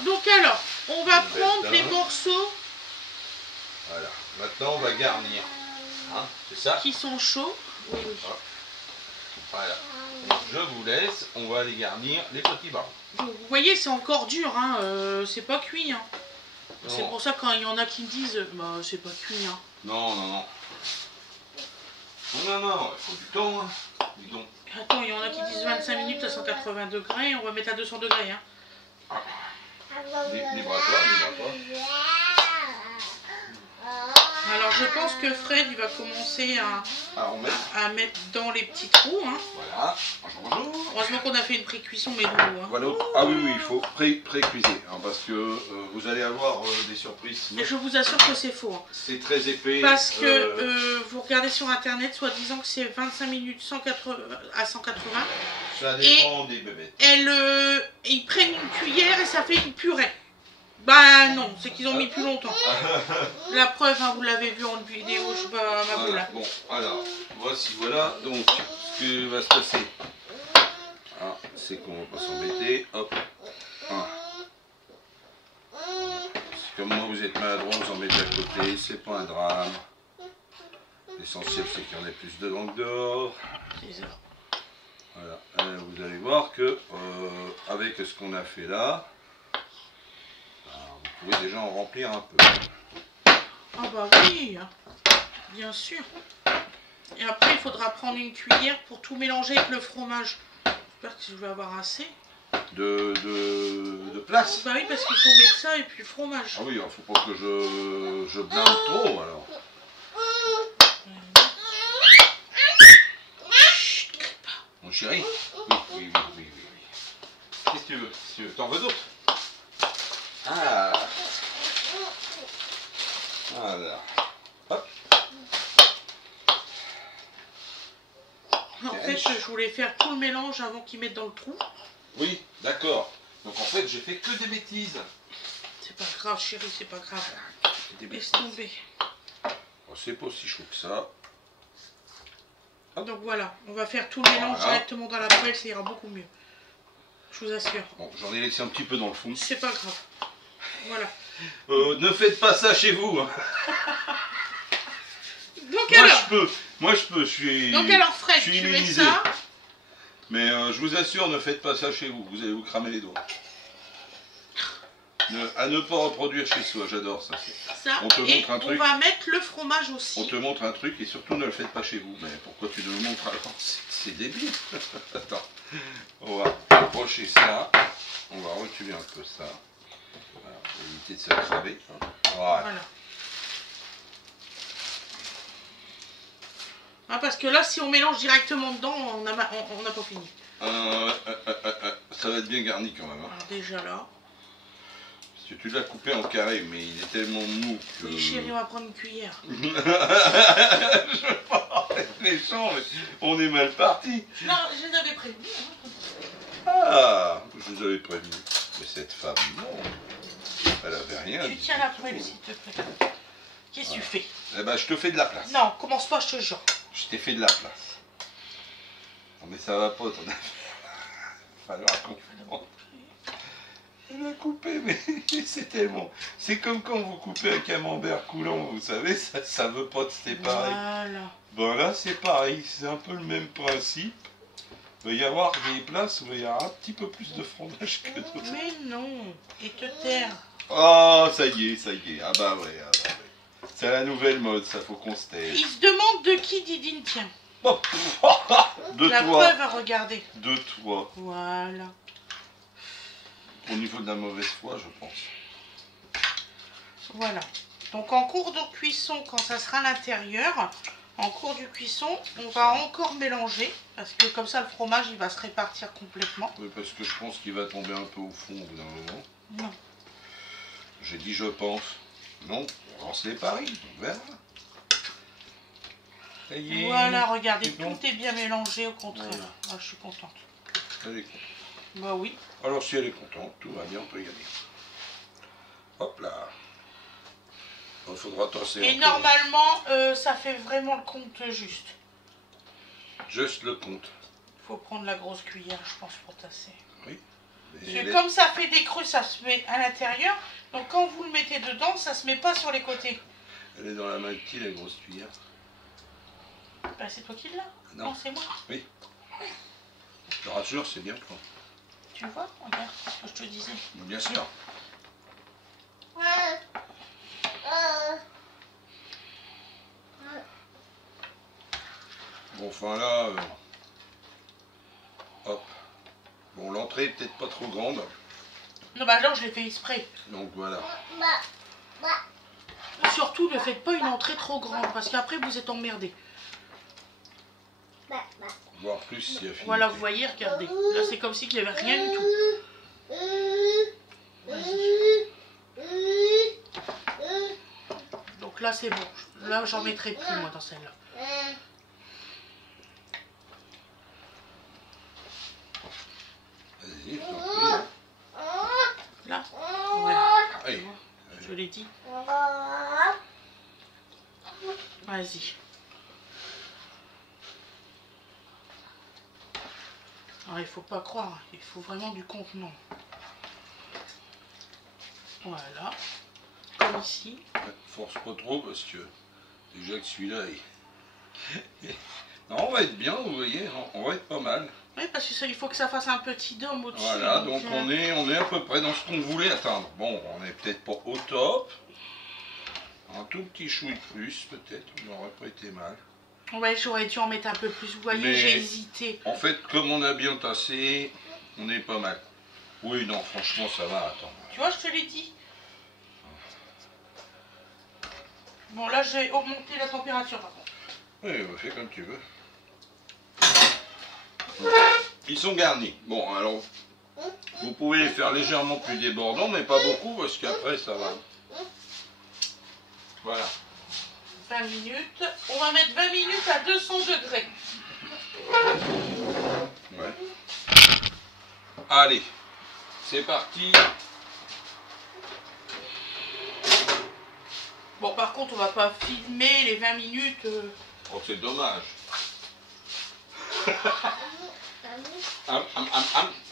Donc alors, on va Une belle prendre dinde. les morceaux Voilà. Maintenant, on va garnir. Hein, c'est ça? qui sont chauds. Oui, oui. Voilà. Donc, je vous laisse. On va aller garnir les petits barons. Donc, vous voyez, c'est encore dur, hein, c'est pas cuit. Hein. C'est Non. pour ça quand il y en a qui me disent, bah c'est pas cuit. Hein. Non, non, non. Non, non, non, il faut du temps. Hein. Dis donc. Attends, il y en a qui disent 25 minutes à 180 degrés, on va mettre à 200 degrés. Hein. Libre à toi. Alors je pense que Fred il va commencer Alors, on met. à mettre dans les petits trous. Hein. Voilà. Bonjour. Heureusement qu'on a fait une pré-cuisson, mais nous. Hein. Voilà. Ah oui, il faut pré-cuiser. Hein, parce que vous allez avoir des surprises. Et je vous assure que c'est faux. Hein. C'est très épais. Parce que vous regardez sur internet, soit disant que c'est 25 minutes 180 à 180. Ça dépend des bébêtes. Ils prennent une cuillère et ça fait une purée. Bah non, c'est qu'ils ont mis plus longtemps. La preuve, hein, vous l'avez vu en vidéo, je sais pas, ma boule. Voilà. Bon, alors, voici, voilà. Donc, ce qui va se passer, c'est qu'on va pas s'embêter. Hop. Ah. Comme moi, vous êtes maladroit, vous en mettez à côté, c'est pas un drame. L'essentiel, c'est qu'il y en ait plus dedans que dehors. C'est ça. Voilà. Vous allez voir que, avec ce qu'on a fait là, vous pouvez déjà en remplir un peu. Ah bah oui, bien sûr. Et après, il faudra prendre une cuillère pour tout mélanger avec le fromage. J'espère que je vais avoir assez. De place. Bah oui, parce qu'il faut mettre ça et puis le fromage. Ah oui, il ne faut pas que je blinde trop alors. Mon chéri. Oui. Qu'est-ce que tu veux? T'en veux d'autres? Ah. Voilà. Hop. En fait, je voulais faire tout le mélange avant qu'ils mettent dans le trou. Oui, d'accord. Donc en fait, j'ai fait que des bêtises. C'est pas grave, chérie, c'est pas grave. Des Laisse bêtises. tomber. Oh, c'est pas si chaud que ça. Hop. Donc voilà, on va faire tout le mélange directement dans la poêle, ça ira beaucoup mieux. Je vous assure. Bon, j'en ai laissé un petit peu dans le fond. C'est pas grave. Voilà. Ne faites pas ça chez vous. Hein. Donc Moi alors, je peux, je suis. donc alors Fred, je suis tu mets immunisé. ça. Mais je vous assure, ne faites pas ça chez vous. Vous allez vous cramer les doigts. À ne pas reproduire chez soi, j'adore ça. Ça, on te et montre un truc. on va mettre le fromage aussi. On te montre un truc et surtout ne le faites pas chez vous. Mais pourquoi tu nous le montres alors? C'est débile. Attends. On va approcher ça. On va reculer un peu ça. Voilà, pour éviter de se cramer. Voilà. Ah, parce que là, si on mélange directement dedans, on n'a pas fini. Ça va être bien garni quand même. Hein. Alors déjà là. Parce que tu l'as coupé en carré, mais il est tellement mou que... Oui chérie, on va prendre une cuillère. Je veux pas être méchant, mais on est mal parti. Non, je les avais prévenus. Ah, je vous avais prévenu. Mais cette femme, non. Elle avait rien. Tu tiens la poêle, s'il te plaît. Qu'est-ce que tu fais? Eh ben, je te fais de la place. Non, commence pas, je te jure. Je t'ai fait de la place. Non, mais ça va pas, ton affaire. Falloir comprendre. Elle a coupé, mais c'est tellement... C'est comme quand vous coupez un camembert coulant, vous savez, ça veut pas se séparer. Voilà. Bon, là, c'est pareil. C'est un peu le même principe. Il va y avoir des places où il y aura un petit peu plus de fromage que d'autres. Mais non. Et te taire. Oh, ça y est, ça y est. Ah bah ouais, ah bah ouais. C'est la nouvelle mode, ça faut qu'on se taise. Il se demande de qui Didine tient. Oh, de la toi. preuve à regarder. De toi. Voilà. Au niveau de la mauvaise foi, je pense. Voilà. Donc en cours de cuisson, quand ça sera à l'intérieur, en cours de cuisson, on va encore mélanger. Parce que comme ça, le fromage, il va se répartir complètement. Oui, parce que je pense qu'il va tomber un peu au fond au bout d'un moment. Non. J'ai dit je pense. Non, on lance les paris. On verra. Ça y est. Voilà, regardez, C'est bon. tout est bien mélangé, au contraire. Voilà. Ah, je suis contente. Elle est contente. Bah oui. Alors si elle est contente, tout va bien, on peut y aller. Hop là. Il faudra tasser. Et encore. normalement, ça fait vraiment le compte juste. Juste le compte. Il faut prendre la grosse cuillère, je pense, pour tasser. Oui. Parce que comme ça fait des creux, ça se met à l'intérieur. Donc quand vous le mettez dedans, ça se met pas sur les côtés. Elle est dans la main de qui, la grosse cuillère? Bah, c'est toi qui l'as. Non, c'est moi. Oui. Je te rassure, c'est bien toi. Tu vois, regarde ce que je te disais. Bien sûr. Bon, enfin là... hop. Bon, l'entrée est peut-être pas trop grande. Non, bah alors je l'ai fait exprès. Donc voilà. Surtout, ne faites pas une entrée trop grande, parce qu'après vous êtes emmerdés. Voir plus s'il y a fini. Voilà, vous voyez, regardez. Là, c'est comme si il n'y avait rien du tout. Donc là, c'est bon. Là, j'en mettrai plus, moi, dans celle-là. Vas-y, Là, voilà. allez. Je l'ai dit. Vas-y. Alors, il faut pas croire, il faut vraiment du contenant. Voilà. Comme ici. Force pas trop parce que déjà que celui-là non, on va être bien, vous voyez, on va être pas mal. Oui, parce que ça, il faut que ça fasse un petit dôme au-dessus. Voilà, donc on est à peu près dans ce qu'on voulait atteindre. Bon, on n'est peut-être pas au top. Un tout petit chouï de plus, peut-être, on n'aurait pas été mal. Ouais, j'aurais dû en mettre un peu plus. Vous voyez, Mais j'ai hésité. En fait, comme on a bien tassé, on est pas mal. Oui, non, franchement, ça va, attends. Tu vois, je te l'ai dit. Bon, là, j'ai augmenté la température, par contre. Oui, fais comme tu veux. Ils sont garnis. Bon, alors, vous pouvez les faire légèrement plus débordants, mais pas beaucoup, parce qu'après, ça va. Voilà. 20 minutes. On va mettre 20 minutes à 200 degrés. Ouais. Allez, c'est parti. Bon, par contre, on va pas filmer les 20 minutes. Oh, c'est dommage.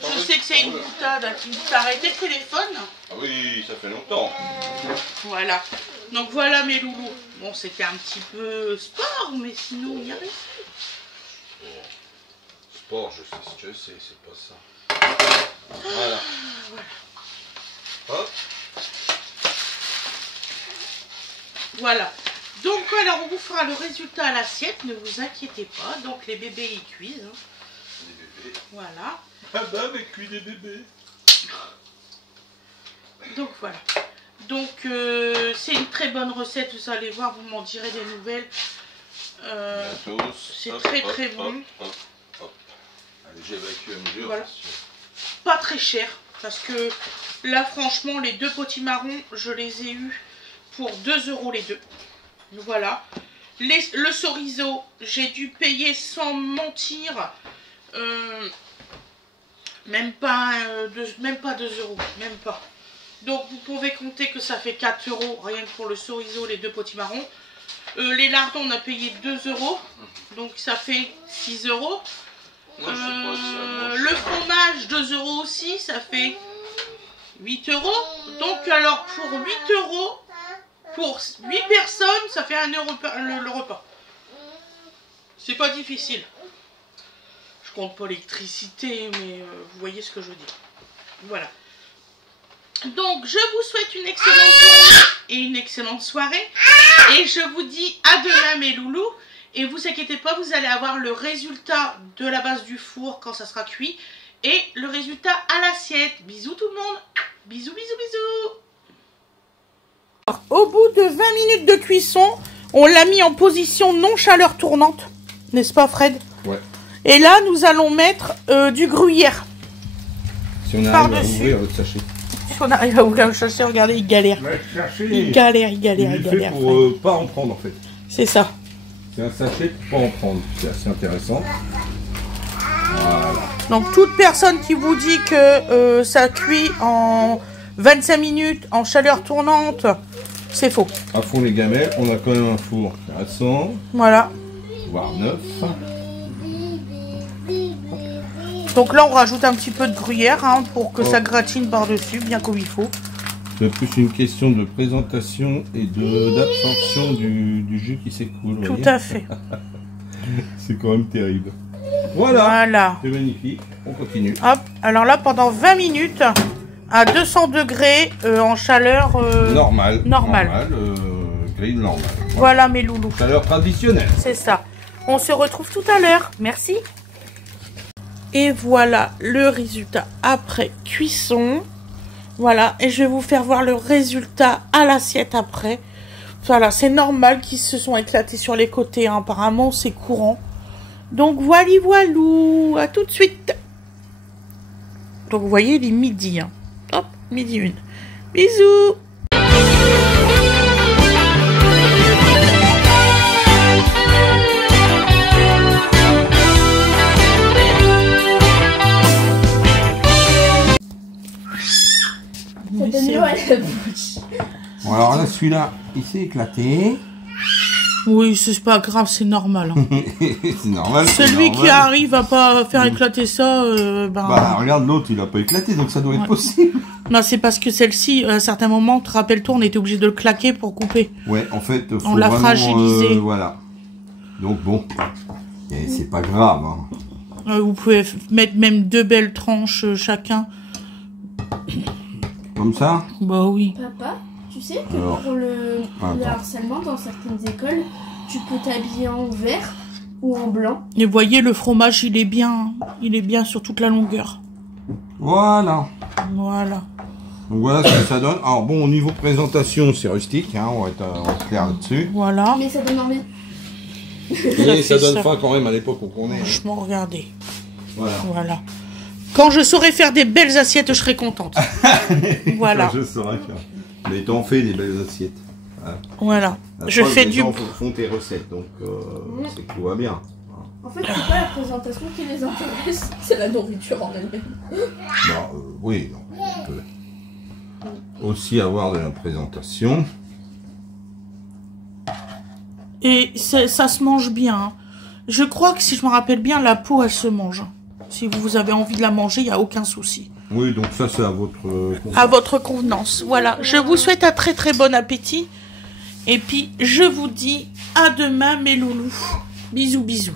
Je sais que c'est une boutade qui me fait arrêter le téléphone. Ah oui, ça fait longtemps. Voilà. Donc voilà mes loulous. Bon, c'était un petit peu sport, mais sinon on y arrive. Sport, je sais ce que c'est pas ça. Voilà. Hop. Voilà. Donc alors on vous fera le résultat à l'assiette, ne vous inquiétez pas. Donc les bébés ils cuisent. Hein. Les bébés. Voilà. Ah bah avec cuit des bébés. Donc voilà. Donc c'est une très bonne recette, vous allez voir, vous m'en direz des nouvelles. C'est très bon. Hop. Allez, j'évacue à mesure. Voilà. Pas très cher, parce que là franchement les deux potimarrons, je les ai eus pour 2 € les deux. Voilà. Le chorizo, j'ai dû payer sans mentir même pas 2 €, même pas. Donc vous pouvez compter que ça fait 4 € rien que pour le chorizo, les deux potimarrons. Les lardons, on a payé 2 €, donc ça fait 6 €. Le fromage, 2 € aussi, ça fait 8 €. Donc alors pour 8 €, pour 8 personnes, ça fait 1 € le repas. C'est pas difficile. Je compte pas l'électricité, mais vous voyez ce que je veux dire. Voilà. Donc je vous souhaite une excellente journée et une excellente soirée. Et je vous dis à demain mes loulous. Et vous inquiétez pas, vous allez avoir le résultat de la base du four quand ça sera cuit. Et le résultat à l'assiette. Bisous tout le monde. Bisous, bisous, bisous. Au bout de 20 minutes de cuisson, on l'a mis en position non chaleur tournante. N'est-ce pas Fred? Ouais. Et là, nous allons mettre du gruyère. Si on arrive à ouvrir le sachet. Si on arrive à ouvrir le sachet, regardez, il galère. Il galère. Il fait pour pas en prendre en fait. C'est ça. C'est un sachet pour pas en prendre. C'est assez intéressant. Voilà. Donc toute personne qui vous dit que ça cuit en 25 minutes en chaleur tournante, c'est faux. À fond les gamelles, on a quand même un four à 100. Voilà. Voire 9. Donc là on rajoute un petit peu de gruyère hein, pour que ça gratine par-dessus, bien comme il faut. C'est plus une question de présentation et d'absorption du jus qui s'écoule. Tout à fait. C'est quand même terrible. Voilà. C'est magnifique. On continue. Hop. Alors là pendant 20 minutes à 200 degrés en chaleur normale. Grille normale. Voilà mes loulous. Chaleur traditionnelle. C'est ça. On se retrouve tout à l'heure. Merci. Et voilà le résultat après cuisson. Voilà, et je vais vous faire voir le résultat à l'assiette après. Voilà, c'est normal qu'ils se sont éclatés sur les côtés, hein. Apparemment c'est courant. Donc voilou, à tout de suite. Donc vous voyez, il est midi. Hein. Hop, midi 1. Bisous. Bon, alors là, celui-là, il s'est éclaté. Oui, c'est pas grave, c'est normal. Hein. C'est normal. Celui qui arrive à pas faire éclater ça, Bah, regarde l'autre, il a pas éclaté, donc ça doit être possible. Non, c'est parce que celle-ci, à un certain moment, te rappelles-toi, on était obligé de le claquer pour couper. Ouais, en fait, faut on l'a fragilisé. Voilà. Donc bon, c'est pas grave. Hein. Vous pouvez mettre même 2 belles tranches chacun. Comme ça? Bah oui. Papa, tu sais que alors, pour le harcèlement dans certaines écoles, tu peux t'habiller en vert ou en blanc. Et vous voyez, le fromage, il est bien sur toute la longueur. Voilà. Voilà. Donc voilà ce que ça donne. Alors bon, au niveau présentation, c'est rustique, hein, on va être clair là-dessus. Voilà. Mais ça donne envie. Et ça donne faim quand même à l'époque où on est. Franchement, regardez. Voilà. Quand je saurai faire des belles assiettes, je serai contente. Voilà. Quand je saurai faire. Mais t'en fais des belles assiettes. Voilà. Je fais du. Les gens font tes recettes, donc c'est que tout va bien. En fait, c'est pas la présentation qui les intéresse, c'est la nourriture en elle-même. Bah, oui, on peut aussi avoir de la présentation. Et ça se mange bien. Je crois que si je me rappelle bien, la peau, elle se mange. Si vous avez envie de la manger, il n'y a aucun souci. Oui, donc ça, c'est à votre convenance. À votre convenance. Voilà. Je vous souhaite un très très bon appétit. Et puis, je vous dis à demain, mes loulous. Bisous, bisous.